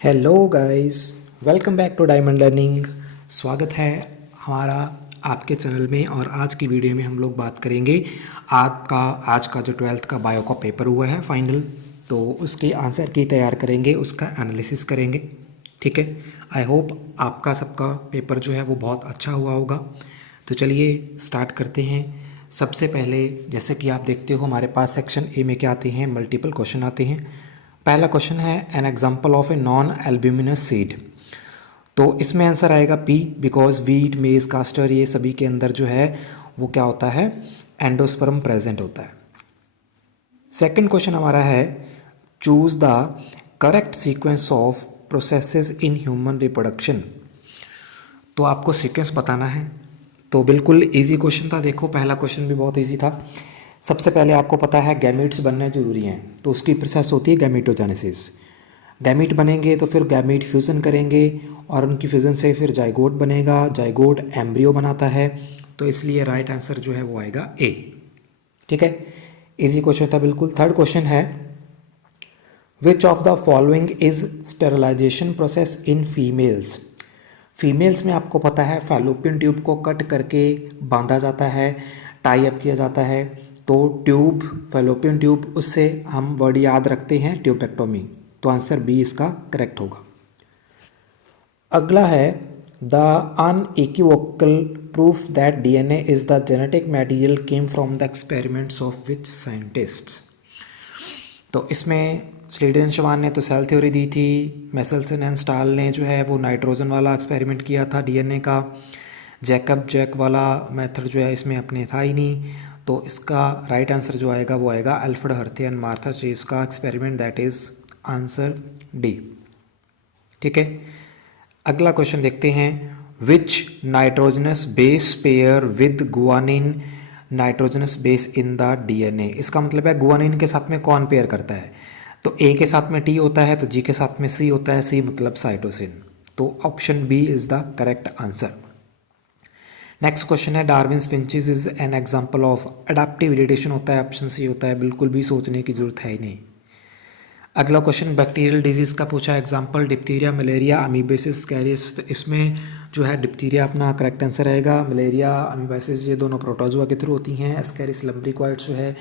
Hello guys, welcome back to Diamond Learning. स्वागत है हमारा आपके चैनल में। और आज की वीडियो में हम लोग बात करेंगे आज का जो 12th का बायो का पेपर हुआ है फाइनल, तो उसके आंसर की तैयार करेंगे, उसका एनालिसिस करेंगे। ठीक है, आई होप आपका सबका पेपर जो है वो बहुत अच्छा हुआ होगा। तो चलिए स्टार्ट करते हैं। सबसे पहले जैसे कि आप देखते हो हमारे पास सेक्शन ए में क्या आते हैं, मल्टीपल क्वेश्चन आते हैं। पहला क्वेश्चन है an example of a non albuminous seed. तो इसमें आंसर आएगा P, because wheat maize castor ये सभी के अंदर जो है वो क्या होता है, एंडोस्पर्म प्रेजेंट होता है। सेकंड क्वेश्चन हमारा है choose the correct sequence of processes in human reproduction. तो आपको सीक्वेंस बताना है। तो बिल्कुल इजी क्वेश्चन था। देखो पहला क्वेश्चन भी बहुत इजी था। सबसे पहले आपको पता है गैमीट्स बनने जरूरी हैं, तो उसकी प्रोसेस होती है गैमीटोजेनेसिस। गैमीट बनेंगे तो फिर गैमीट फ्यूज़न करेंगे और उनकी फ्यूज़न से फिर जाइगोट बनेगा, जाइगोट एम्ब्रियो बनाता है। तो इसलिए राइट आंसर जो है वो आएगा ए। ठीक है, इजी क्वेश्चन था बिल्कुल। थर्ड क्वेश्चन है विच of the following is sterilisation process in females. Females में आपको पता है फैलोपियन ट्यूब को कट करके बांधा जाता है, टाई अप किया जाता है। तो ट्यूब, फैलोपियन ट्यूब, उससे हम वर्ड याद रखते हैं ट्यूबेक्टोमी। तो आंसर बी इसका करेक्ट होगा। अगला है the unequivocal proof that DNA is the genetic material came from the experiments of which scientists. तो इसमें स्लीडन शवान ने तो सेल थ्योरी दी थी, मेसल्सन एंड स्टाल ने जो है वो नाइट्रोजन वाला एक्सपेरिमेंट किया था डीएनए का, जैकब जैक वाला मेथड जो है इसमें अपने था ही नहीं। तो इसका राइट आंसर जो आएगा वो आएगा Alfred Hershey and Martha Chase का experiment, that is answer D. ठीक है, अगला क्वेश्चन देखते हैं which nitrogenous base pair with guanine nitrogenous base in the DNA. इसका मतलब है गुआनिन के साथ में कौन पेयर करता है। तो ए के साथ में टी होता है, तो जी के साथ में सी होता है, सी मतलब साइटोसिन। तो option B is the correct answer. Next question है Darwin's finches is an example of adaptive irritation होता है, ऑप्शन सी होता है। बिल्कुल भी सोचने की जरूरत है ही नहीं। अगला क्वेश्चन बैक्टीरियल डिजीज का पूछा है, एग्जांपल डिप्थीरिया, मलेरिया, अमीबेसिस, कैरियस। तो इसमें जो है डिप्थीरिया अपना करेक्ट आंसर रहेगा। मलेरिया, अमीबेसिस ये दोनों प्रोटोजोआ के थ्रू होती हैं। एस्केरिस लम्ब्रिक्वाइड्स जो है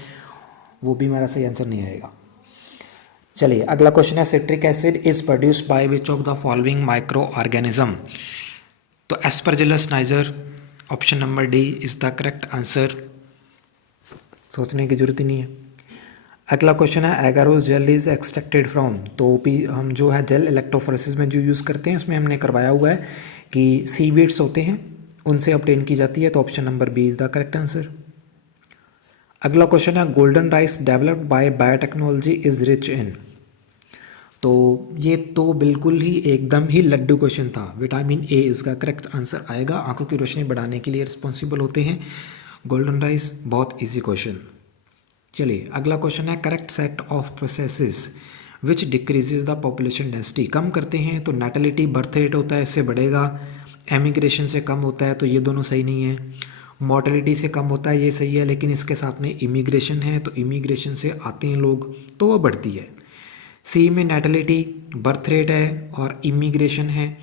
वो भी हमारा सही आंसर नहीं आएगा। चलिए अगला क्वेश्चन है citric acid is produced by which of the following micro organism. तो Aspergillus niger, option number D is the correct answer. सोचने की जरूरत ही नहीं है। अगला क्वेश्चन है agarose gel is extracted from. तो हम जो है जेल इलेक्ट्रोफोरेसिस में जो यूज़ करते हैं उसमें हमने करवाया हुआ है कि सीवीड्स होते हैं उनसे ऑब्टेन की जाती है। तो option number B is the correct answer. अगला क्वेश्चन है golden rice developed by biotechnology is rich in. तो ये तो बिल्कुल ही एकदम ही लड्डू क्वेश्चन था। विटामिन ए इसका करेक्ट आंसर आएगा। आंखों की रोशनी बढ़ाने के लिए रिस्पॉन्सिबल होते हैं गोल्डन राइस। बहुत इजी क्वेश्चन। चलिए अगला क्वेश्चन है correct set of processes which decreases the population density. कम करते हैं तो नेटलिटी बर्थ रेट होता है, इससे बढ़ेगा। एमिग्रेशन से कम होता है, तो ये दोनों सही नहीं है। मॉर्टेलिटी से कम होता है, ये सही है, लेकिन इसके साथ में इमिग्रेशन है, तो इमिग्रेशन से आते हैं लोग तो वो बढ़ती है। सी में नेटलिटी, बर्थ रेट है और इमिग्रेशन है,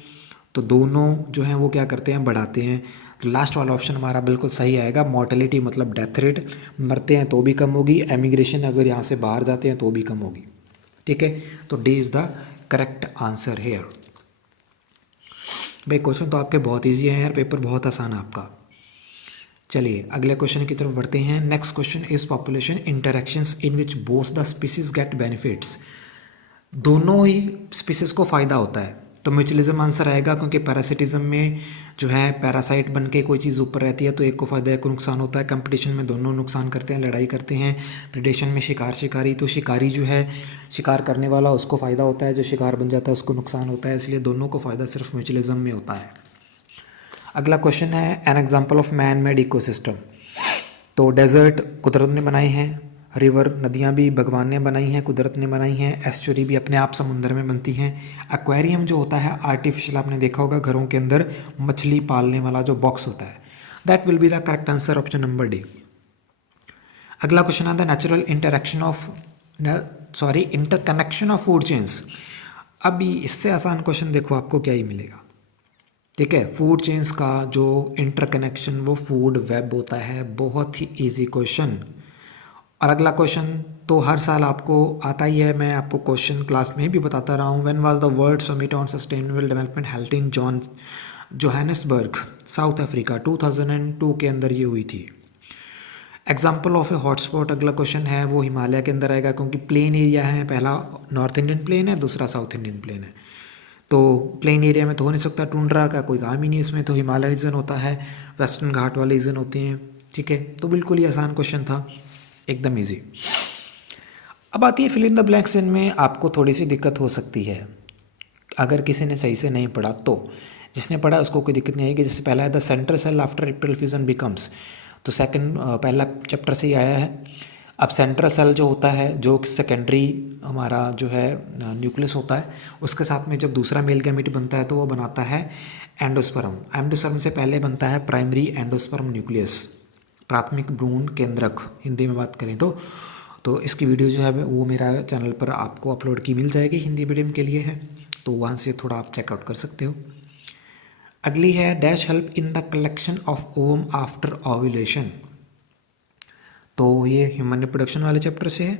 तो दोनों जो हैं वो क्या करते हैं, बढ़ाते हैं। तो लास्ट वाला ऑप्शन हमारा बिल्कुल सही आएगा। मॉर्टेलिटी मतलब डेथ रेट, मरते हैं तो भी कम होगी। एमिग्रेशन अगर यहाँ से बाहर जाते हैं तो भी कम होगी। ठीक है, तो D is the correct answer here. भाई क्वेश्चन तो आपके बहुत ईजी है यार, पेपर बहुत आसान है आपका। चलिए अगले क्वेश्चन की तरफ बढ़ते हैं। Next question is population interactions in which both the species get benefits. दोनों ही स्पीसीज को फ़ायदा होता है, तो म्यूचुअलिज्म आंसर आएगा, क्योंकि पैरासिटिज्म में जो है पैरासाइट बन के कोई चीज़ ऊपर रहती है तो एक को फ़ायदा एक को नुकसान होता है। कंपटीशन में दोनों नुकसान करते हैं, लड़ाई करते हैं। प्रेडेशन में शिकार शिकारी, तो शिकारी जो है शिकार करने वाला उसको फ़ायदा होता है, जो शिकार बन जाता है उसको नुकसान होता है। इसलिए दोनों को फ़ायदा सिर्फ म्यूचुअलिज्म में होता है। अगला क्वेश्चन है an example of man made ecosystem. तो डेजर्ट कुदरत ने बनाए हैं, रिवर नदियाँ भी भगवान ने बनाई हैं, कुदरत ने बनाई हैं। एस्चुरी भी अपने आप समुंदर में बनती हैं। एक्वेरियम जो होता है आर्टिफिशियल, आपने देखा होगा घरों के अंदर मछली पालने वाला जो बॉक्स होता है। That will be the correct answer, option number D. अगला क्वेश्चन आता है natural interconnection of food chains. अभी इससे आसान क्वेश्चन देखो आपको क्या ही मिलेगा। ठीक है, फूड चेन्स का जो इंटरकनेक्शन वो फूड वेब होता है, बहुत ही इजी क्वेश्चन। और अगला क्वेश्चन तो हर साल आपको आता ही है, मैं आपको क्वेश्चन क्लास में भी बताता रहा हूँ। When was the world summit on sustainable development held in Johannesburg south Africa 2002 के अंदर ये हुई थी। एग्जाम्पल ऑफ ए हॉटस्पॉट अगला क्वेश्चन है वो हिमालय के अंदर आएगा, क्योंकि प्लेन एरिया है, पहला नॉर्थ इंडियन प्लेन है, दूसरा साउथ इंडियन प्लेन है। तो प्लेन एरिया में तो हो नहीं सकता, टुंड्रा का कोई काम ही नहीं इसमें, तो हिमालय रीजन होता है, वेस्टर्न घाट वाले रीजन होते हैं। ठीक है, तो बिल्कुल ही आसान क्वेश्चन था, एकदम इजी। अब आती है फिल इन द ब्लैंक्स। इनमें आपको थोड़ी सी दिक्कत हो सकती है अगर किसी ने सही से नहीं पढ़ा तो। जिसने पढ़ा उसको कोई दिक्कत नहीं आएगी। जैसे पहला है the central cell after rectal fusion becomes, तो सेकंड पहला चैप्टर से ही आया है। अब सेंट्रल सेल जो होता है, जो सेकेंडरी हमारा जो है न्यूक्लियस होता है, उसके साथ में जब दूसरा मेल गैमेट बनता है तो वो बनाता है एंडोस्पर्म। एंडोस्पर्म से पहले बनता है प्राइमरी एंडोस्पर्म न्यूक्लियस, प्राथमिक भ्रूण केंद्रक हिंदी में बात करें तो इसकी वीडियो जो है वो मेरा चैनल पर आपको अपलोड की मिल जाएगी, हिंदी मीडियम के लिए है, तो वहाँ से थोड़ा आप चेकआउट कर सकते हो। अगली है dash help in the collection of ovum after ovulation, तो ये ह्यूमन रिप्रोडक्शन वाले चैप्टर से है।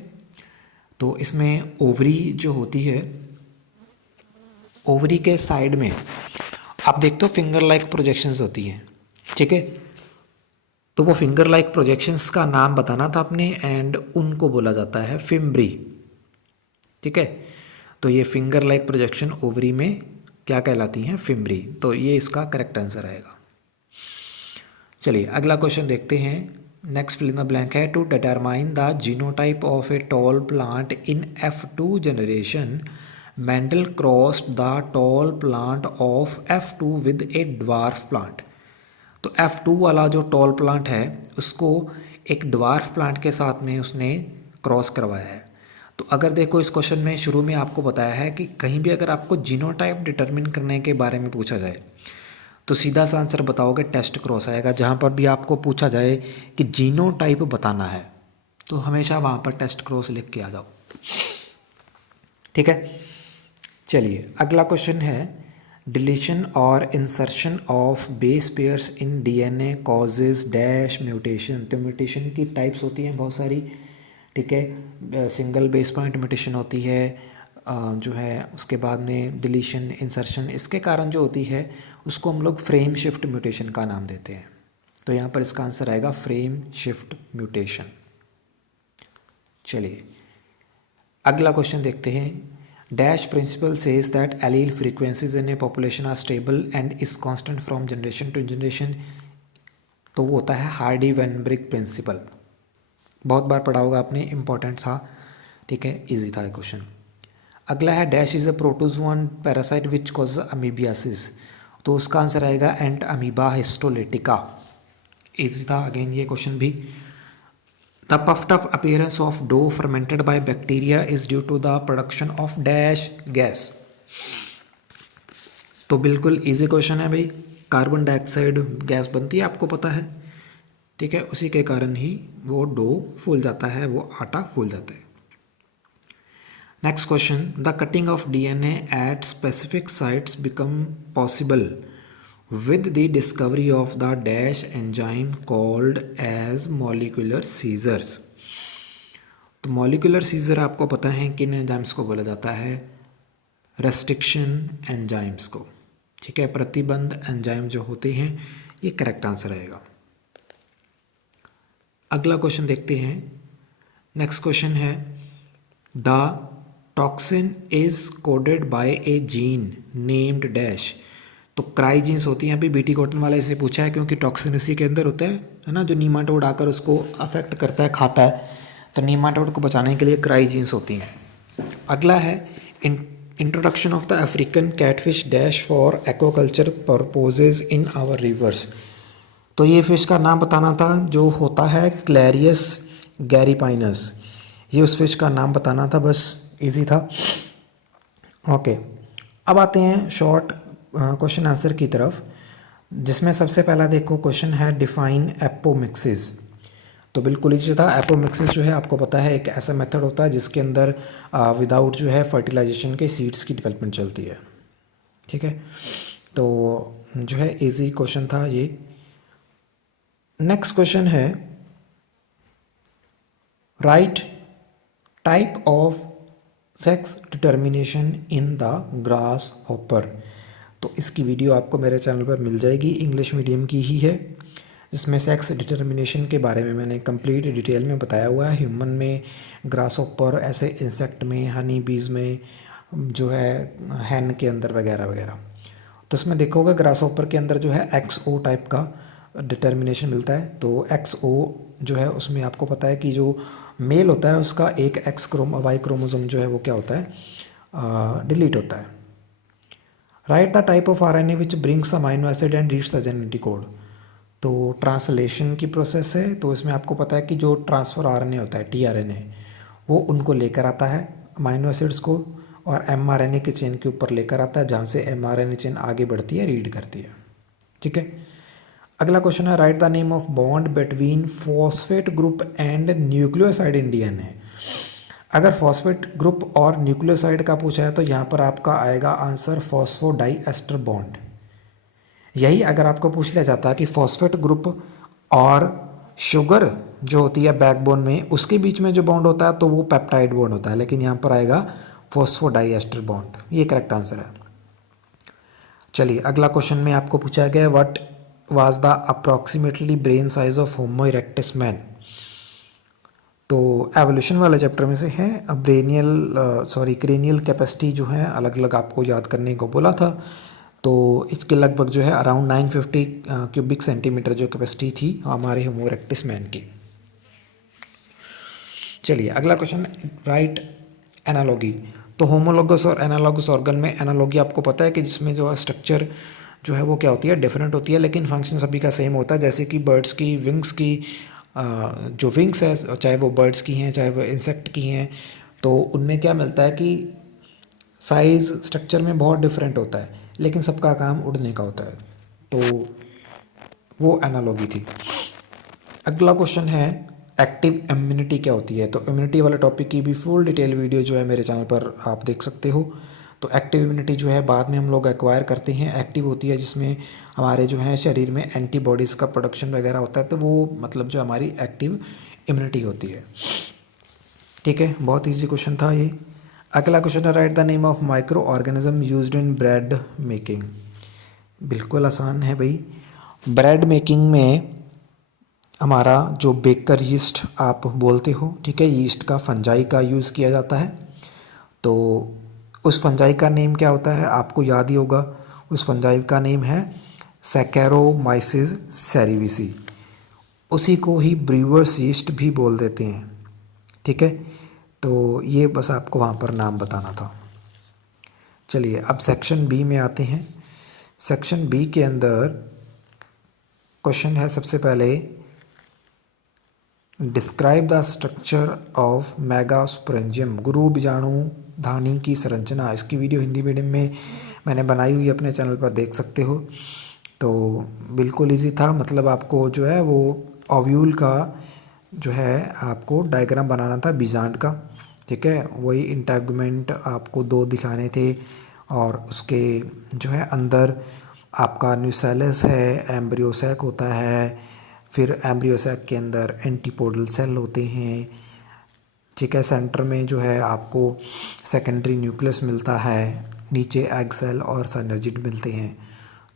तो इसमें ओवरी जो होती है, ओवरी के साइड में आप देखते हो फिंगर लाइक प्रोजेक्शंस होती हैं। ठीक है, तो वो फिंगर लाइक प्रोजेक्शंस का नाम बताना था आपने, एंड उनको बोला जाता है फिम्ब्री। ठीक है, तो ये फिंगर लाइक प्रोजेक्शन ओवरी में क्या कहलाती हैं, फिम्ब्री। तो ये इसका करेक्ट आंसर आएगा। चलिए अगला क्वेश्चन देखते हैं। Next fill in the blank है to determine the genotype of a tall plant in F2 generation Mendel crossed the tall plant of F2 with a dwarf plant. तो F2 वाला जो tall plant है उसको एक dwarf plant के साथ में उसने क्रॉस करवाया है। तो अगर देखो इस क्वेश्चन में शुरू में आपको बताया है कि कहीं भी अगर आपको जीनोटाइप डिटरमिन करने के बारे में पूछा जाए तो सीधा सा आंसर बताओगे टेस्ट क्रॉस आएगा। जहाँ पर भी आपको पूछा जाए कि जीनोटाइप बताना है तो हमेशा वहाँ पर टेस्ट क्रॉस लिख के आ जाओ। ठीक है, चलिए अगला क्वेश्चन है डिलीशन और insertion of base pairs in DNA causes dash mutation. तो म्यूटेशन की टाइप्स होती हैं बहुत सारी। ठीक है, सिंगल बेस पॉइंट म्यूटेशन होती है जो है, उसके बाद में डिलीशन इंसर्शन, इसके कारण जो होती है उसको हम लोग फ्रेम शिफ्ट म्यूटेशन का नाम देते हैं। तो यहाँ पर इसका आंसर आएगा फ्रेम शिफ्ट म्यूटेशन। चलिए अगला क्वेश्चन देखते हैं। Dash principle says that allele frequencies in a population are stable and is constant from generation to generation. तो वो होता है हार्डी वेनब्रिक प्रिंसिपल, बहुत बार पढ़ा होगा आपने, इंपॉर्टेंट था। ठीक है, इजी था ये क्वेश्चन। अगला है dash is a protozoan parasite which cause amoebiasis. तो उसका आंसर आएगा एंट अमीबा हिस्टोलिटिका। इजी था अगेन ये क्वेश्चन भी। The puffed up appearance of dough fermented by bacteria is due to the production of dash gas। तो बिल्कुल easy question है भाई, कार्बन डाइऑक्साइड गैस बनती है, आपको पता है। ठीक है, उसी के कारण ही वो डो फूल जाता है, वो आटा फूल जाता है। Next question, the cutting of DNA at specific sites become possible with the discovery of the dash enzyme called as molecular seizures। तो molecular seizure आपको पता है किन एंजाइम्स को बोला जाता है, रेस्ट्रिक्शन एंजाइम्स को। ठीक है, प्रतिबंध एंजाइम जो होते हैं, ये करेक्ट आंसर आएगा। अगला क्वेश्चन देखते हैं। नेक्स्ट क्वेश्चन है the toxin is coded by A gene named dash. तो क्राई जीन्स होती हैं, अभी बीटी कॉटन वाले से पूछा है क्योंकि टॉक्सिन उसी के अंदर होता है ना, जो नीमाटोड आकर उसको अफेक्ट करता है, खाता है, तो नीमाटोड को बचाने के लिए क्राई जीन्स होती हैं। अगला है introduction of the African catfish dash for aquaculture purposes in our rivers. तो ये फिश का नाम बताना था, जो होता है क्लैरियस गैरीपाइनस, ये उस फिश का नाम बताना था, बस इजी था। ओके, अब आते हैं शॉर्ट क्वेश्चन आंसर की तरफ, जिसमें सबसे पहला देखो क्वेश्चन है डिफाइन एपोमिक्सिस। तो बिल्कुल इसी था। एपोमिक्सिस जो है आपको पता है एक ऐसा मेथड होता है जिसके अंदर विदाउट जो है फर्टिलाइजेशन के सीड्स की डेवलपमेंट चलती है। ठीक है, तो जो है इजी क्वेश्चन था ये। नेक्स्ट क्वेश्चन है right type of sex determination in the grass hopper. तो इसकी वीडियो आपको मेरे चैनल पर मिल जाएगी, इंग्लिश मीडियम की ही है, जिसमें सेक्स डिटर्मिनेशन के बारे में मैंने कंप्लीट डिटेल में बताया हुआ है। ह्यूमन में, ग्रास हॉपर, ऐसे इंसेक्ट में, हनी बीज में, जो है हैन के अंदर वगैरह वगैरह। तो उसमें देखोगे ग्रास हॉपर के अंदर जो है XO टाइप का डिटर्मिनेशन मिलता है। तो XO जो है उसमें आपको पता है कि जो मेल होता है उसका एक वाई क्रोमोसोम जो है वो क्या होता है, डिलीट होता है। Right the type of RNA which brings amino acid and reads the genetic code. तो ट्रांसलेशन की प्रोसेस है, तो इसमें आपको पता है कि जो ट्रांसफ़र RNA होता है tRNA, वो उनको लेकर आता है अमाइनो एसिड्स को, और mRNA के चेन के ऊपर लेकर आता है, जहाँ से mRNA चेन आगे बढ़ती है, रीड करती है। ठीक है, अगला क्वेश्चन है right the name of bond between phosphate group and nucleoside in DNA। अगर फॉस्फेट ग्रुप और न्यूक्लियोसाइड का पूछा है तो यहाँ पर आपका आएगा आंसर फॉस्फोडाइएस्टर बॉन्ड। यही अगर आपको पूछ लिया जाता है कि फॉस्फेट ग्रुप और शुगर जो होती है बैकबोन में, उसके बीच में जो बॉन्ड होता है तो वो पेप्टाइड बॉन्ड होता है, लेकिन यहाँ पर आएगा फॉस्फोडाइएस्टर बॉन्ड। ये करेक्ट आंसर है। चलिए अगला क्वेश्चन में आपको पूछा गया what was the approximately brain size of homo erectus man. तो एवोल्यूशन वाले चैप्टर में से है। क्रेनियल कैपेसिटी जो है अलग अलग आपको याद करने को बोला था। तो इसके लगभग जो है अराउंड 950 क्यूबिक सेंटीमीटर जो कैपेसिटी थी हमारे होमो इरेक्टस मैन की। चलिए अगला क्वेश्चन राइट एनालॉगी। तो होमोलोगस और एनालॉगस ऑर्गन में एनालॉगी आपको पता है कि जिसमें जो स्ट्रक्चर जो है वो क्या होती है, डिफरेंट होती है, लेकिन फंक्शन सभी का सेम होता है। जैसे कि बर्ड्स की विंग्स की जो विंग्स है, चाहे वो बर्ड्स की हैं चाहे वो इंसेक्ट की हैं, तो उनमें क्या मिलता है कि साइज़ स्ट्रक्चर में बहुत डिफरेंट होता है, लेकिन सबका काम उड़ने का होता है। तो वो एनालॉगी थी। अगला क्वेश्चन है एक्टिव इम्यूनिटी क्या होती है। तो इम्यूनिटी वाले टॉपिक की भी फुल डिटेल वीडियो जो है मेरे चैनल पर आप देख सकते हो। तो एक्टिव इम्यूनिटी जो है बाद में हम लोग एक्वायर करते हैं। एक्टिव होती है जिसमें हमारे जो है शरीर में एंटीबॉडीज़ का प्रोडक्शन वगैरह होता है, तो वो मतलब जो हमारी एक्टिव इम्यूनिटी होती है। ठीक है, बहुत ईजी क्वेश्चन था ये। अगला क्वेश्चन है right the name of micro organism used in bread making. बिल्कुल आसान है भाई। ब्रेड मेकिंग में हमारा जो बेकर यीस्ट आप बोलते हो, ठीक है, यीस्ट का फंजाई का यूज़ किया जाता है। तो उस फंजाई का नेम क्या होता है आपको याद ही होगा। उस फंजाई का नेम है सैकेरोमाइसिस सेरेविसी। उसी को ही ब्रीवर्स यीस्ट भी बोल देते हैं। ठीक है, तो ये बस आपको वहाँ पर नाम बताना था। चलिए अब सेक्शन बी में आते हैं। सेक्शन बी के अंदर क्वेश्चन है सबसे पहले describe the structure of megasporangium, गुरु बीजाणु धानी की संरचना। इसकी वीडियो हिंदी मीडियम में मैंने बनाई हुई अपने चैनल पर, देख सकते हो। तो बिल्कुल इजी था, मतलब आपको जो है वो ओव्यूल का जो है आपको डायग्राम बनाना था बीजांड का। ठीक है, वही इंटेगुमेंट आपको 2 दिखाने थे, और उसके जो है अंदर आपका न्यूसेलस है, एम्ब्रियोसैक होता है, फिर एम्ब्रियोसैक के अंदर एंटीपोडल सेल होते हैं। ठीक है, सेंटर में जो है आपको सेकेंडरी न्यूक्लियस मिलता है, नीचे एग सेल और साइनर्जिड मिलते हैं।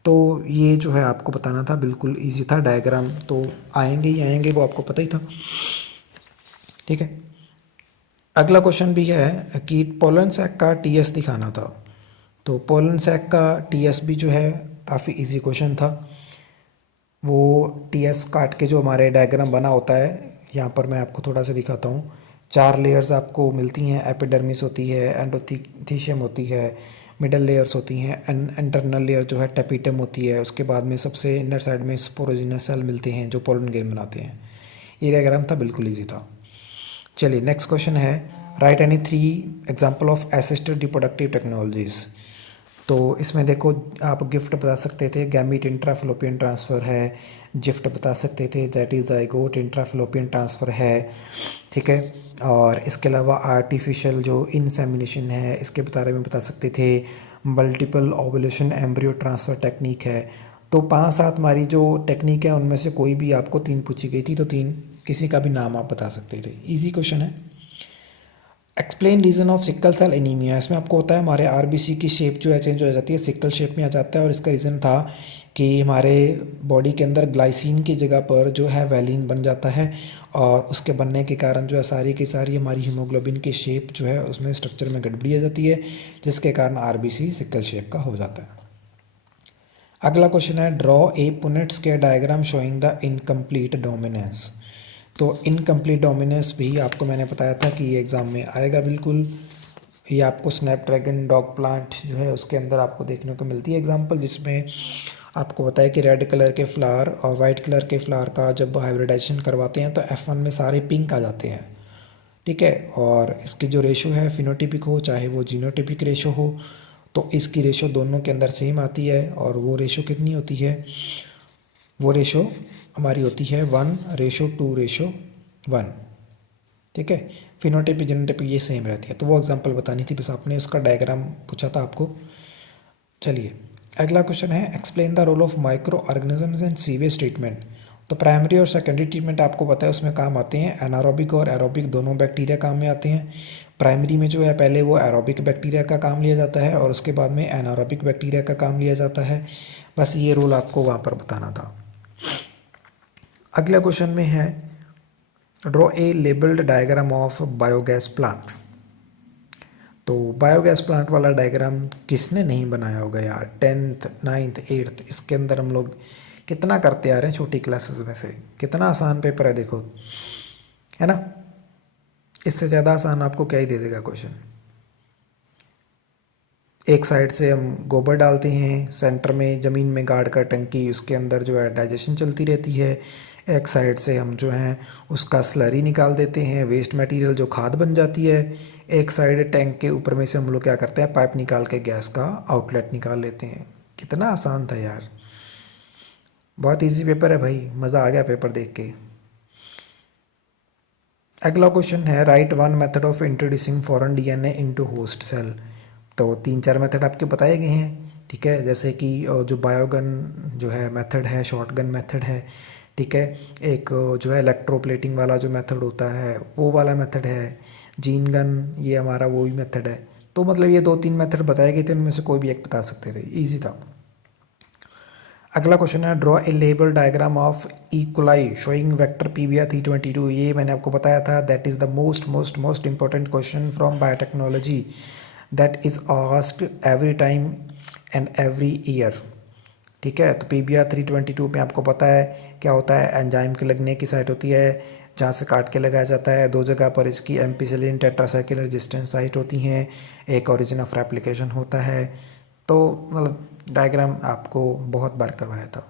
तो ये जो है आपको बताना था, बिल्कुल इजी था। डायग्राम तो आएंगे ही आएंगे, वो आपको पता ही था। ठीक है, अगला क्वेश्चन भी है कि पोलन सैक का TS दिखाना था। तो पोलन सैक का TS भी जो है काफ़ी इजी क्वेश्चन था। वो TS काट के जो हमारे डायग्राम बना होता है, यहाँ पर मैं आपको थोड़ा सा दिखाता हूँ। 4 लेयर्स आपको मिलती हैं। एपिडर्मिस होती है, एंडोथीशियम होती है, मिडल लेयर्स होती हैं, इंटरनल लेयर जो है टेपिटम होती है। उसके बाद में सबसे इनर साइड में स्पोरोजिनस सेल मिलते हैं जो पोलन ग्रेन बनाते हैं। ये डायग्राम था, बिल्कुल ईजी था। चलिए नेक्स्ट क्वेश्चन है right any 3 example of assisted reproductive technologies. तो इसमें देखो आप गिफ्ट बता सकते थे, गैमीट इंट्राफलोपियन ट्रांसफ़र है, जिफ्ट बता सकते थे, दैट इज़ ज़ाइगोट इंट्राफलोपियन ट्रांसफ़र है, ठीक है। और इसके अलावा आर्टिफिशियल जो इंसेमिनेशन है इसके बारे में बता सकते थे, multiple ovulation embryo transfer technique है। तो 5-7 हमारी जो टेक्निक है उनमें से कोई भी आपको 3 पूछी गई थी, तो 3 किसी का भी नाम आप बता सकते थे, ईजी क्वेश्चन है। Explain reason of sickle cell anaemia, इसमें आपको होता है हमारे आरबीसी की शेप जो है चेंज हो जाती है, सिकल शेप में आ जाता है, और इसका रीज़न था कि हमारे बॉडी के अंदर ग्लाइसिन की जगह पर जो है वैलिन बन जाता है, और उसके बनने के कारण जो है सारी की सारी हमारी हीमोग्लोबिन की शेप जो है उसमें स्ट्रक्चर में गड़बड़ी आ जाती है, जिसके कारण आरबीसी सिकल शेप का हो जाता है। अगला क्वेश्चन है, draw a Punnett square diagram showing the incomplete dominance. तो इनकम्प्लीट डोमिनेंस भी आपको मैंने बताया था कि ये एग्ज़ाम में आएगा बिल्कुल। ये आपको स्नैपड्रैगन डॉग प्लांट जो है उसके अंदर आपको देखने को मिलती है एग्जांपल, जिसमें आपको बताया कि रेड कलर के फ्लावर और वाइट कलर के फ्लावर का जब हाइब्रिडाइजेशन करवाते हैं तो F1 में सारे पिंक आ जाते हैं, ठीक है। और इसकी जो रेशो है फिनोटिपिक हो चाहे वो जीनोटिपिक रेशो हो, तो इसकी रेशो दोनों के अंदर सेम आती है, और वो रेशो कितनी होती है, वो रेशो हमारी होती है 1:2:1, ठीक है। फिनोटाइप जीनोटाइप ये सेम रहती है, तो वो एग्जांपल बतानी थी, बस आपने उसका डायग्राम पूछा था आपको। चलिए अगला क्वेश्चन है, explain the role of micro organisms in sewage treatment. तो प्राइमरी और सेकेंडरी ट्रीटमेंट आपको पता है उसमें काम आते हैं एनारोबिक और एरोबिक दोनों बैक्टीरिया काम में आते हैं। प्राइमरी में जो है पहले वो एरोबिक बैक्टीरिया का काम लिया जाता है और उसके बाद में एनारोबिक बैक्टीरिया का काम लिया जाता है, बस ये रोल आपको वहाँ पर बताना था। अगला क्वेश्चन में है, draw a labelled diagram of biogas plant. तो बायोगैस प्लांट वाला डायग्राम किसने नहीं बनाया होगा यार, 10th 9th 8th इसके अंदर हम लोग कितना करते आ रहे हैं छोटी क्लासेस में से, कितना आसान पेपर है देखो, है ना। इससे ज़्यादा आसान आपको क्या ही दे देगा क्वेश्चन। एक साइड से हम गोबर डालते हैं, सेंटर में ज़मीन में गाड़ कर टंकी, उसके अंदर जो है डाइजेशन चलती रहती है। एक साइड से हम जो है उसका स्लरी निकाल देते हैं, वेस्ट मटेरियल जो खाद बन जाती है। एक साइड टैंक के ऊपर में से हम लोग क्या करते हैं, पाइप निकाल के गैस का आउटलेट निकाल लेते हैं। कितना आसान था यार, बहुत इजी पेपर है भाई, मज़ा आ गया पेपर देख के। अगला क्वेश्चन है, write one method of introducing foreign DNA into host cell. तो 3-4 मेथड आपके बताए गए हैं, ठीक है, जैसे कि जो बायोगन जो है मेथड है, शॉटगन मेथड है, ठीक है। एक जो है इलेक्ट्रोप्लेटिंग वाला जो मेथड होता है वो वाला मेथड है, जीन गन ये हमारा वो भी मेथड है। तो मतलब ये 2-3 मेथड बताए गए थे, उनमें से कोई भी एक बता सकते थे, ईजी था। अगला क्वेश्चन है, draw a label diagram of E coli showing vector PVR 322। ये मैंने आपको बताया था, that is the most important question from biotechnology that is asked every time and every year, ठीक है। तो पीवीआर 322 में आपको पता है क्या होता है, एंजाइम के लगने की साइट होती है जहाँ से काट के लगाया जाता है। 2 जगह पर इसकी एम्पिसिलिन टेट्रासाइक्लिन रेजिस्टेंस साइट होती हैं, एक ओरिजिन ऑफ रेप्लिकेशन होता है। तो मतलब डायग्राम आपको बहुत बार करवाया था,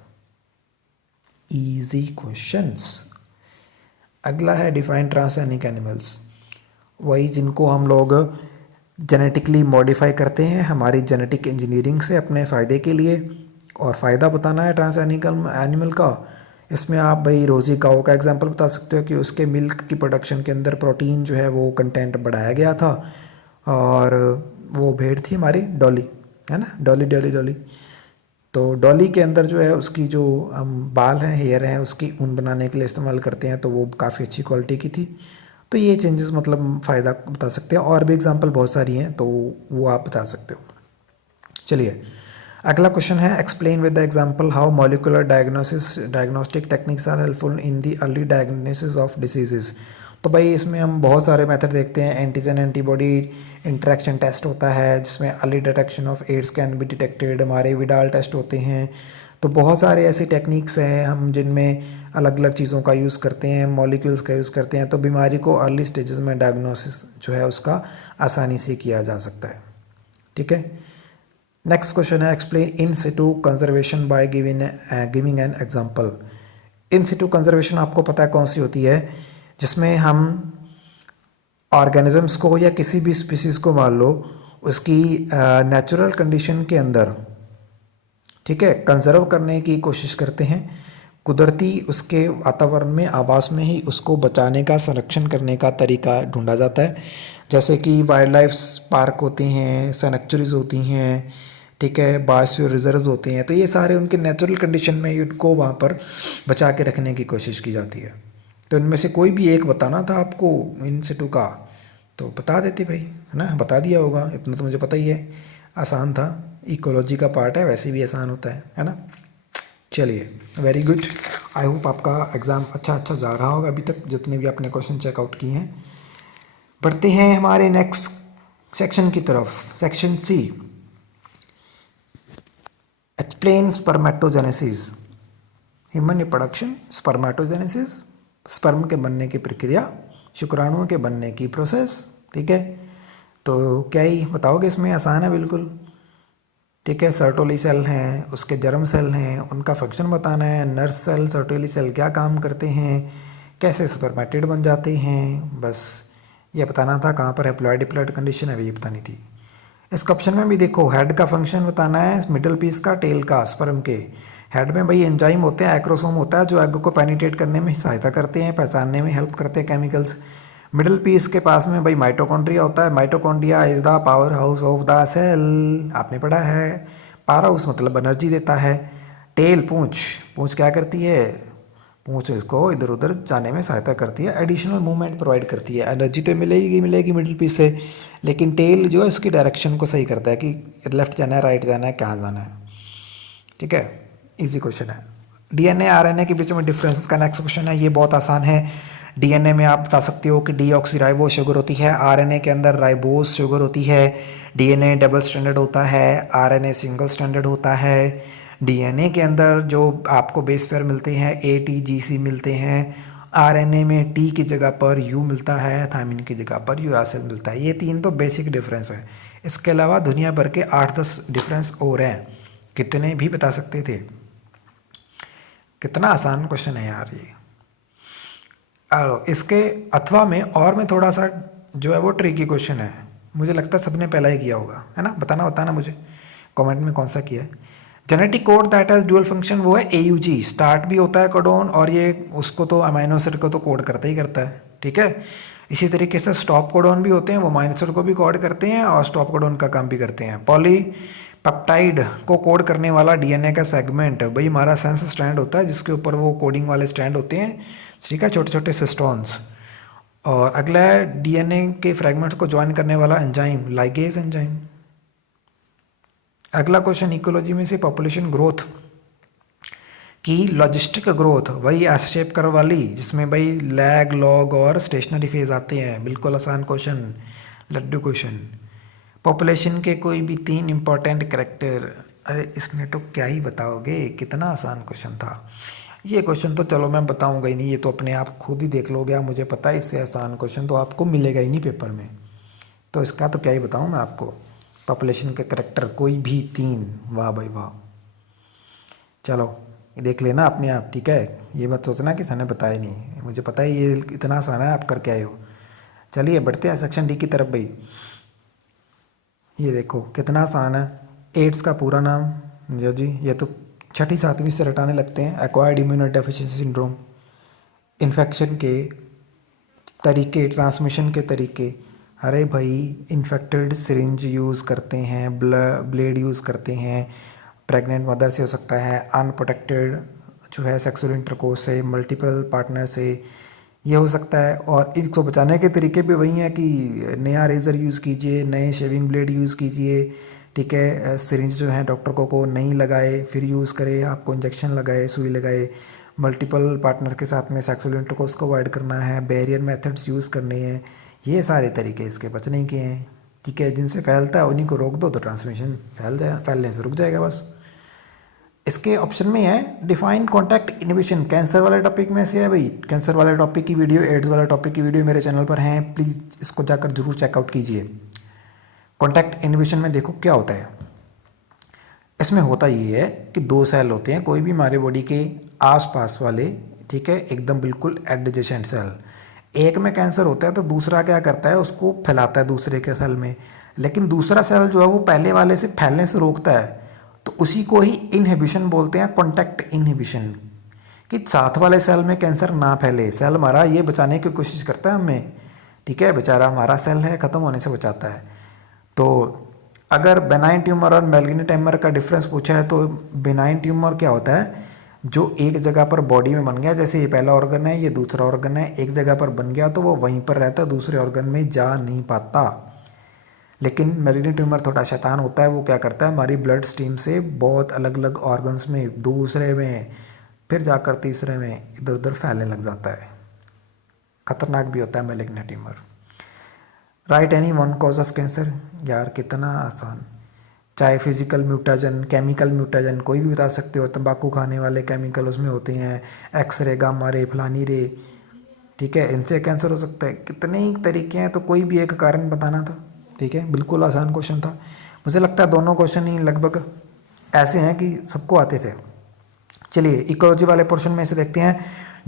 इजी क्वेश्चंस। अगला है, डिफाइन ट्रांसजेनिक एनिमल्स, वही जिनको हम लोग जेनेटिकली मॉडिफाई करते हैं हमारी जेनेटिक इंजीनियरिंग से अपने फ़ायदे के लिए, और फ़ायदा बताना है ट्रांसजेनिक एनिमल का। इसमें आप भाई रोज़ी काऊ का एग्जांपल बता सकते हो कि उसके मिल्क की प्रोडक्शन के अंदर प्रोटीन जो है वो कंटेंट बढ़ाया गया था, और वो भेड़ थी हमारी डॉली, है ना, डॉली डॉली डॉली। तो डॉली के अंदर जो है उसकी जो हम बाल हैं, हेयर हैं, उसकी ऊन बनाने के लिए इस्तेमाल करते हैं, तो वो काफ़ी अच्छी क्वालिटी की थी। तो ये चेंजेस मतलब फ़ायदा बता सकते हैं, और भी एग्जांपल बहुत सारी हैं तो वो आप बता सकते हो। चलिए अगला क्वेश्चन है, explain with the example how molecular diagnostic techniques are helpful in the early diagnosis of diseases. तो भाई इसमें हम बहुत सारे मेथड देखते हैं, एंटीजन एंटीबॉडी इंटरेक्शन टेस्ट होता है जिसमें early detection of AIDS can be detected, हमारे विडाल टेस्ट होते हैं। तो बहुत सारे ऐसी टेक्निक्स हैं हम जिनमें अलग अलग चीज़ों का यूज़ करते हैं, मॉलिक्यूल्स का यूज़ करते हैं, तो बीमारी को अर्ली स्टेजेस में डायग्नोसिस जो है उसका आसानी से किया जा सकता है, ठीक है। नेक्स्ट क्वेश्चन है, explain in Situ conservation by giving an example. In Situ conservation आपको पता है कौन सी होती है, जिसमें हम ऑर्गेनिजम्स को या किसी भी स्पीसीज़ को मान लो उसकी नेचुरल कंडीशन के अंदर, ठीक है, कंजर्व करने की कोशिश करते हैं। कुदरती उसके वातावरण में, आवास में ही उसको बचाने का, संरक्षण करने का तरीका ढूंढा जाता है। जैसे कि वाइल्ड लाइफ पार्क होते हैं, सैंक्चुरीज होती हैं, ठीक है, बायोस्फीयर रिजर्व होते हैं, तो ये सारे उनके नेचुरल कंडीशन में ही उनको वहाँ पर बचा के रखने की कोशिश की जाती है। तो इनमें से कोई भी एक बताना था आपको इन सिटू का, तो बता देते भाई, है ना, बता दिया होगा, इतना तो मुझे पता ही है, आसान था, इकोलॉजी का पार्ट है, वैसे भी आसान होता है ना। चलिए, वेरी गुड। आई होप आपका एग्ज़ाम अच्छा जा रहा होगा अभी तक, जितने भी आपने क्वेश्चन चेकआउट किए हैं। बढ़ते हैं हमारे नेक्स्ट सेक्शन की तरफ, section C, explain spermatogenesis, human reproduction, spermatogenesis, sperm के बनने की प्रक्रिया, शुक्राणुओं के बनने की प्रोसेस, ठीक है। तो क्या ही बताओगे इसमें, आसान है बिल्कुल, ठीक है। सर्टोली सेल हैं, उसके जर्म सेल हैं, उनका फंक्शन बताना है, नर्स सेल, सर्टोली सेल क्या काम करते हैं, कैसे स्पर्मेटिड बन जाते हैं, बस ये बताना था। कहाँ पर हैप्लॉइड डिप्लॉइड कंडीशन है ये बतानी थी। इसके ऑप्शन में भी देखो, हेड का फंक्शन बताना है, मिडल पीस का, टेल का, स्पर्म के। हेड में भाई एंजाइम होते हैं, एक्रोसोम होता है जो एग को पेनिट्रेट करने में सहायता करते हैं, पहचानने में हेल्प करते हैं केमिकल्स। मिडिल पीस के पास में भाई माइटोकॉन्ड्रिया होता है, mitochondria is the power house of the cell, आपने पढ़ा है। पावर हाउस मतलब एनर्जी देता है। टेल, पूंछ, पूंछ क्या करती है, पूंछ इसको इधर उधर जाने में सहायता करती है, एडिशनल मूवमेंट प्रोवाइड करती है। एनर्जी तो मिलेगी मिडिल पीस से, लेकिन टेल जो है उसकी डायरेक्शन को सही करता है कि लेफ्ट जाना है, राइट जाना है, कहाँ जाना है, ठीक है। इजी क्वेश्चन है। डीएनए आरएनए के बीच में डिफरेंसेस का नेक्स्ट क्वेश्चन है, ये बहुत आसान है। डीएनए में आप बता सकते हो कि डीऑक्सीराइबोस शुगर होती है, आरएनए के अंदर राइबोस शुगर होती है। डीएनए डबल स्टैंडर्ड होता है, आरएनए सिंगल स्टैंडर्ड होता है। डीएनए के अंदर जो आपको बेस पेयर मिलते हैं ATGC मिलते हैं, आरएनए में T की जगह पर U मिलता है, थायमिन की जगह पर यूरासिल मिलता है। ये 3 तो बेसिक डिफरेंस है। इसके अलावा दुनिया भर के 8-10 डिफरेंस और हैं, कितने भी बता सकते थे। कितना आसान क्वेश्चन है यार ये। इसके अथवा में और में थोड़ा सा जो है वो ट्रिकी क्वेश्चन है, मुझे लगता है सबने पहला ही किया होगा, है ना। बताना मुझे कमेंट में कौन सा किया है। Genetic code that has dual function वो है AUG, स्टार्ट भी होता है कोडोन, और ये उसको तो अमाइनो एसिड को तो कोड करता ही करता है, ठीक है। इसी तरीके से स्टॉप कोडोन भी होते हैं, वो अमाइनो एसिड को भी कोड करते हैं और स्टॉप कोडोन का काम भी करते हैं। पॉलीपेप्टाइड को कोड करने वाला डीएनए का सेगमेंट भाई हमारा सेंस स्ट्रैंड होता है, जिसके ऊपर वो कोडिंग वाले स्ट्रैंड होते हैं, ठीक है, छोटे छोटे सिस्टोन्स। और अगला है डीएनए के फ्रेगमेंट्स को ज्वाइन करने वाला एंजाइम, लाइगेज एंजाइम। अगला क्वेश्चन इकोलॉजी में से पॉपुलेशन ग्रोथ की लॉजिस्टिक ग्रोथ, वही एस शेप कर्व वाली, जिसमें भाई लैग, लॉग और स्टेशनरी फेज आते हैं। बिल्कुल आसान क्वेश्चन, लड्डू क्वेश्चन। पॉपुलेशन के कोई भी 3 इंपॉर्टेंट कैरेक्टर, अरे इसमें तो क्या ही बताओगे, कितना आसान क्वेश्चन था ये। क्वेश्चन तो चलो मैं बताऊंगा ही नहीं, ये तो अपने आप खुद ही देख लोगे आप, मुझे पता है इससे आसान क्वेश्चन तो आपको मिलेगा ही नहीं पेपर में, तो इसका तो क्या ही बताऊं मैं आपको। पॉपुलेशन के कैरेक्टर कोई भी 3, वाह भाई वाह। चलो देख लेना अपने आप, ठीक है, ये मत सोचना कि सने बताया नहीं, मुझे पता है ये इतना आसान है, आप करके आए हो। चलिए बढ़ते हैं सेक्शन डी की तरफ भाई। ये देखो कितना आसान है। एड्स का पूरा नाम, जी ये तो 6ठी 7वीं से रटाने लगते हैं। Acquired immunodeficiency syndrome. इन्फेक्शन के तरीके, ट्रांसमिशन के तरीके, अरे भाई इन्फेक्टेड सिरिंज यूज़ करते हैं, ब्लेड यूज़ करते हैं, प्रेग्नेंट मदर से हो सकता है, अनप्रोटेक्टेड जो है सेक्सुअल इंटरकोर्स से, मल्टीपल पार्टनर से ये हो सकता है। और इनको बचाने के तरीके भी वही हैं कि नया रेज़र यूज़ कीजिए, नए शेविंग ब्लेड यूज़ कीजिए, ठीक है। सिरिंज जो है डॉक्टर को नहीं लगाए फिर यूज़ करे, आपको इंजेक्शन लगाए, सुई लगाए। मल्टीपल पार्टनर के साथ में सेक्सुअल इंटरकोर्स को अवॉइड करना है, बैरियर मेथड्स यूज़ करने हैं, ये सारे तरीके इसके बचने के हैं, ठीक है। जिनसे फैलता है उन्हीं को रोक दो तो ट्रांसमिशन फैलने से रुक जाएगा बस। इसके ऑप्शन में है डिफाइन कॉन्टैक्ट इनहिबिशन, कैंसर वाले टॉपिक में से है भाई। कैंसर वाले टॉपिक की वीडियो, एड्स वाले टॉपिक की वीडियो मेरे चैनल पर हैं, प्लीज़ इसको जाकर जरूर चेकआउट कीजिए। कॉन्टैक्ट इनहिबिशन में देखो क्या होता है। इसमें होता ये है कि 2 सेल होते हैं कोई भी हमारे बॉडी के आसपास वाले, ठीक है, एकदम बिल्कुल एडजेसेंट सेल। एक में कैंसर होता है तो दूसरा क्या करता है, उसको फैलाता है दूसरे के सेल में। लेकिन दूसरा सेल जो है वो पहले वाले से फैलने से रोकता है, तो उसी को ही इनहिबिशन बोलते हैं, कॉन्टैक्ट इनहिबिशन, कि साथ वाले सेल में कैंसर ना फैले। सेल हमारा ये बचाने की कोशिश करता है हमें, ठीक है, बेचारा हमारा सेल है, ख़त्म होने से बचाता है। तो अगर बेनाइन ट्यूमर और मैलिग्नेंट ट्यूमर का डिफरेंस पूछा है तो बेनाइन ट्यूमर क्या होता है, जो एक जगह पर बॉडी में बन गया, जैसे ये पहला ऑर्गन है, ये दूसरा ऑर्गन है, एक जगह पर बन गया तो वो वहीं पर रहता है, दूसरे ऑर्गन में जा नहीं पाता। लेकिन मैलिग्नेंट ट्यूमर थोड़ा शैतान होता है, वो क्या करता है, हमारी ब्लड स्ट्रीम से बहुत अलग अलग ऑर्गन्स में, दूसरे में, फिर जाकर तीसरे में इधर उधर फैलने लग जाता है। खतरनाक भी होता है malignant tumour. Right any one cause of cancer, यार कितना आसान, चाहे फिजिकल म्यूटाजन, केमिकल म्यूटाजन, कोई भी बता सकते हो। तंबाकू खाने वाले केमिकल उसमें होते हैं, एक्सरे, गामा रे, फलानी रे, ठीक है, इनसे कैंसर हो सकता है। कितने ही तरीके हैं, तो कोई भी एक कारण बताना था, ठीक है, बिल्कुल आसान क्वेश्चन था। मुझे लगता है दोनों क्वेश्चन ही लगभग ऐसे हैं कि सबको आते थे। चलिए इकोलॉजी वाले पोर्शन में से देखते हैं।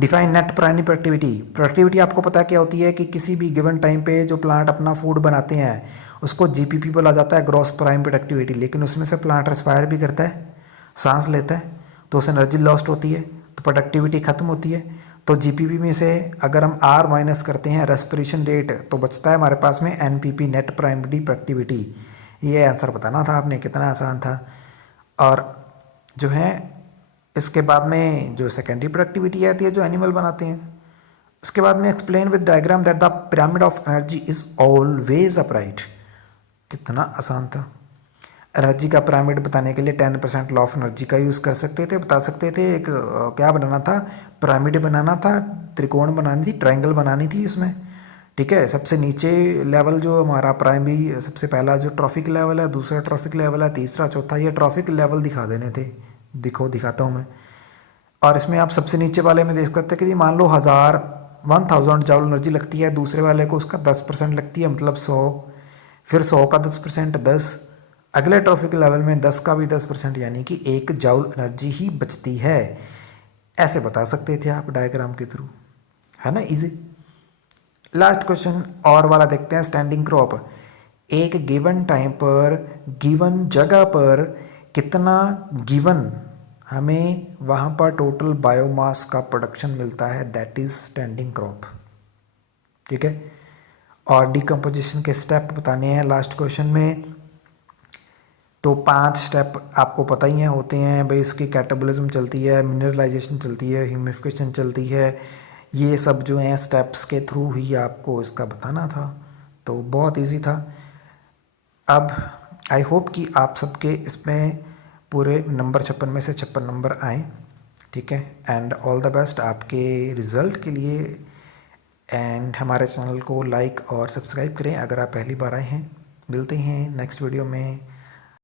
Define net primary productivity. Productivity आपको पता है क्या होती है, कि किसी भी गिवन टाइम पे जो प्लांट अपना फूड बनाते हैं उसको जीपीपी बोला जाता है, ग्रॉस प्राइम प्रोडक्टिविटी। लेकिन उसमें से प्लांट रेस्पायर भी करता है, सांस लेता है, तो उसे एनर्जी लॉस्ट होती है, तो प्रोडक्टिविटी खत्म होती है। तो जीपीपी में से अगर हम आर माइनस करते हैं रेस्पिरेशन रेट, तो बचता है हमारे पास में एनपीपी, नेट प्राइमरी प्रोडक्टिविटी। ये आंसर बताना था आपने, कितना आसान था। और जो है इसके बाद में जो सेकेंडरी प्रोडक्टिविटी आती है, जो एनिमल बनाते हैं। उसके बाद में explain with diagram that the pyramid of energy is always upright. कितना आसान था। एनर्जी का पिरामिड बताने के लिए 10% लॉ ऑफ एनर्जी का यूज़ कर सकते थे, बता सकते थे। एक क्या बनाना था, पिरामिड बनाना था, त्रिकोण बनानी थी, ट्रायंगल बनानी थी उसमें, ठीक है। सबसे नीचे लेवल जो हमारा प्राइमरी, सबसे पहला जो ट्रॉफिक लेवल है, दूसरा ट्रॉफिक लेवल है, तीसरा चौथा, ये ट्रॉफिक लेवल दिखा देने थे। दिखाता हूँ मैं। और इसमें आप सबसे नीचे वाले में देख सकते हैं कि मान लो 1000 जूल एनर्जी लगती है, दूसरे वाले को उसका 10% लगती है, मतलब 100, फिर 100 का 10% 10, अगले ट्रॉफिक लेवल में 10 का भी 10%, यानी कि 1 जूल एनर्जी ही बचती है। ऐसे बता सकते थे आप डायग्राम के थ्रू, है ना, इजी। लास्ट क्वेश्चन और वाला देखते हैं। स्टैंडिंग क्रॉप, एक गिवन टाइम पर, गिवन जगह पर कितना गिवन हमें वहाँ पर टोटल बायोमास का प्रोडक्शन मिलता है, दैट इज स्टैंडिंग क्रॉप, ठीक है। और डिकम्पोजिशन के स्टेप बताने हैं लास्ट क्वेश्चन में। तो 5 स्टेप आपको पता ही हैं, होते हैं भाई। इसकी कैटाबोलिज्म चलती है, मिनरलाइजेशन चलती है, ह्यूमिफिकेशन चलती है, ये सब जो हैं स्टेप्स के थ्रू ही आपको इसका बताना था। तो बहुत इजी था। अब आई होप कि आप सबके इसमें पूरे नंबर 56 में से 56 नंबर आए, ठीक है। एंड ऑल द बेस्ट आपके रिज़ल्ट के लिए। एंड हमारे चैनल को लाइक और सब्सक्राइब करें अगर आप पहली बार आए हैं। मिलते हैं नेक्स्ट वीडियो में।